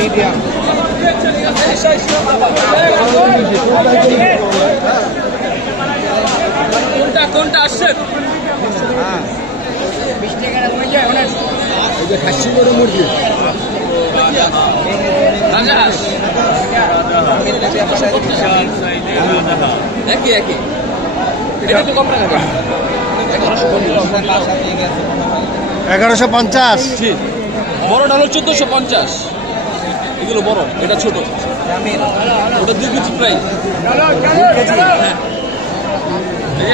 Medium কোনটা আসছেন? খাসি করে মুরগি একই একই এটা একটু কম টাকা 1150 বড়টা হলো 1450 এগুলো বড় এটা ছোট ওটা 2 কেজি প্রায়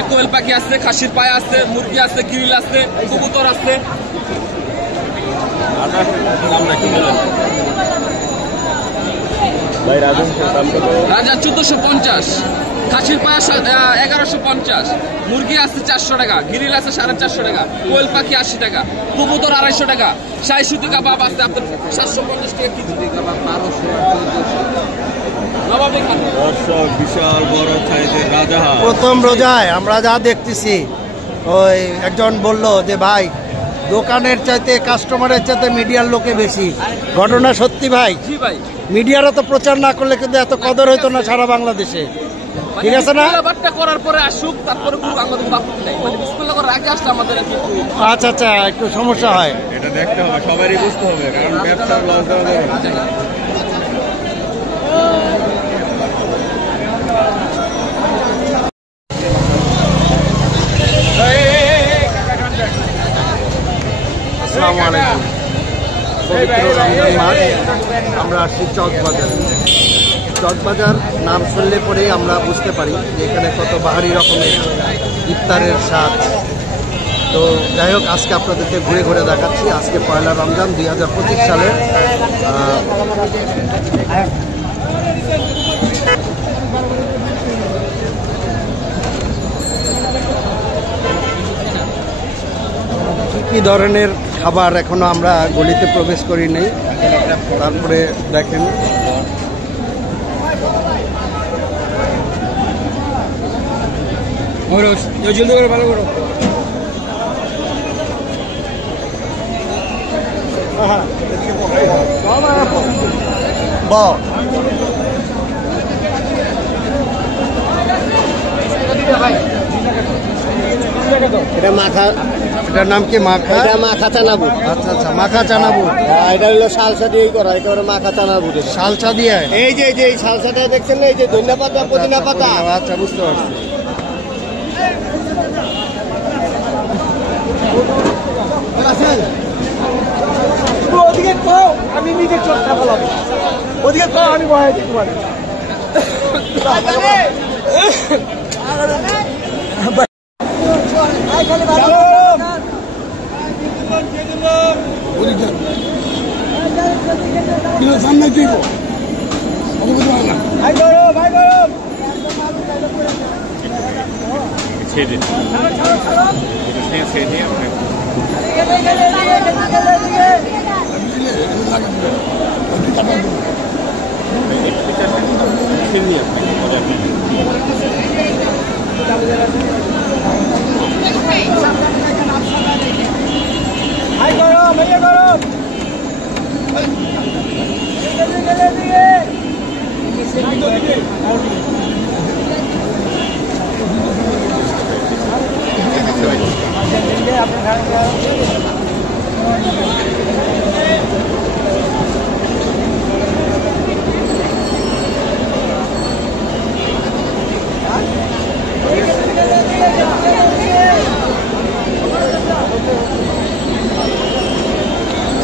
কোয়েল পাখি আছে খাসির পায়া আছে মুরগি আছে গ্রিল আছে কবুতর আছে রাজা 1450 খাসির পায়া 1150 মুরগি আছে 400 টাকা গ্রিল আছে 450 টাকা কোয়েল পাখি 80 টাকা কবুতর 250 টাকা শাহী সুতি কাবাব আছে আপনার 750 টাকা কেজি বিশাল বড় সাইজের রাজাহাঁস। প্রথম রোজায় আমরা যা দেখতেছি ওই একজন বলল যে ভাই দোকানের চাইতে কাস্টমারের চাইতে মিডিয়ার লোকে বেশি। ঘটনা সত্যি ভাই? জি ভাই, মিডিয়ারা তো প্রচার না করলে কিন্তু এত কদর হইতো না সারা বাংলাদেশে। ঠিক আছে না? বাটটা করার পরে আসুক তারপরে আমাদের বাপ নাই মানে বিসমিল্লাহ করার আগে আসলে আমাদের আচ্ছা আচ্ছা একটু সমস্যা হয়। এটা দেখতে হবে, সবারই বুঝতে হবে, কারণ ব্যবসার লস দেওয়া যাবে না। আসসালামু আলাইকুম। পবিত্র রমজান মাস, আমরা আসছি চকবাজার। চকবাজার নাম শুনলে পরেই আমরা বুঝতে পারি যে এখানে কত বাহারি রকমের ইফতারের স্বাদ। তো যাই হোক, আজকে আপনাদেরকে ঘুরে ঘুরে দেখাচ্ছি। আজকে পয়লা রমজান 2025 সালের কি ধরনের খাবার এখনো আমরা গলিতে প্রবেশ করি নাই। তারপরে দেখেন ভালো করো। এটা মাখা, এটার নাম কি? মাখা, এটা মাখা চানা বুট। আচ্ছা আচ্ছা, মাখা চানা বুট। এটা হলো সালসা দিয়েই করা, একেবারে মাখা চানা বুট। সালসা দিয়ে এই যে এই সালসাটা দেখছেন না, এই যে ধনিয়া পাতা পুদিনা পাতা। আচ্ছা, বুঝতে পারছি। ওদিকে তো আমি নিজে চোখ খাবলাম, ওদিকে তো আমি বহাই দিতে পারি। সামনে দিব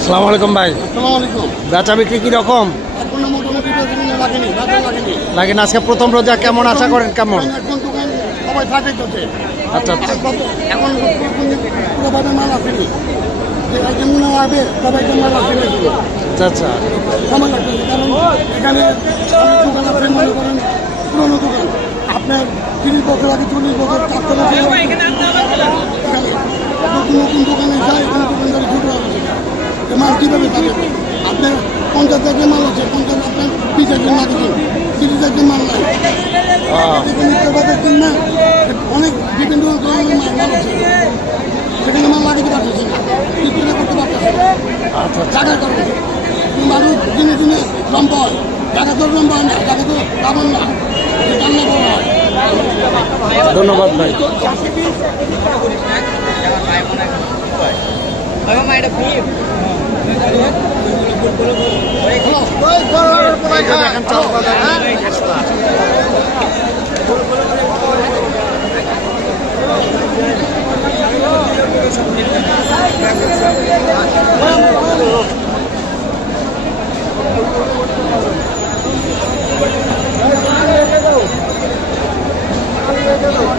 আসসালামু আলাইকুম ভাই। বেচা বিক্রি কি রকম? লাগে না। আজকে প্রথম রোজা, কেমন আশা করেন? কেমন? আচ্ছা আচ্ছা, আচ্ছা পুরোনো দোকান আপনার 30 বছর আগে 40 বছর নতুন নতুন দোকানে যায়, এখানে দোকানদারি ছোট আছে। মাল কীভাবে থাকে? আপনার 50 টাকা মাল আছে, 50 আপনার 20 টাকা মাল আছে, 30 টাকা মাল নাই। এখানে না অনেক বিভিন্ন ধরনের মাল আছে, সেখানে মাল লাগিতে পারতেছে না, বিক্রি করতে পারতেছে না। টাকার কারণে মানুষ দিনে দিনে লম্বা হয়, জায়গা তো লম্বা হয় না, জায়গা তো পাবেন না, রান্না করা হয়। ধন্যবাদ ভাই। দেখেন দেখো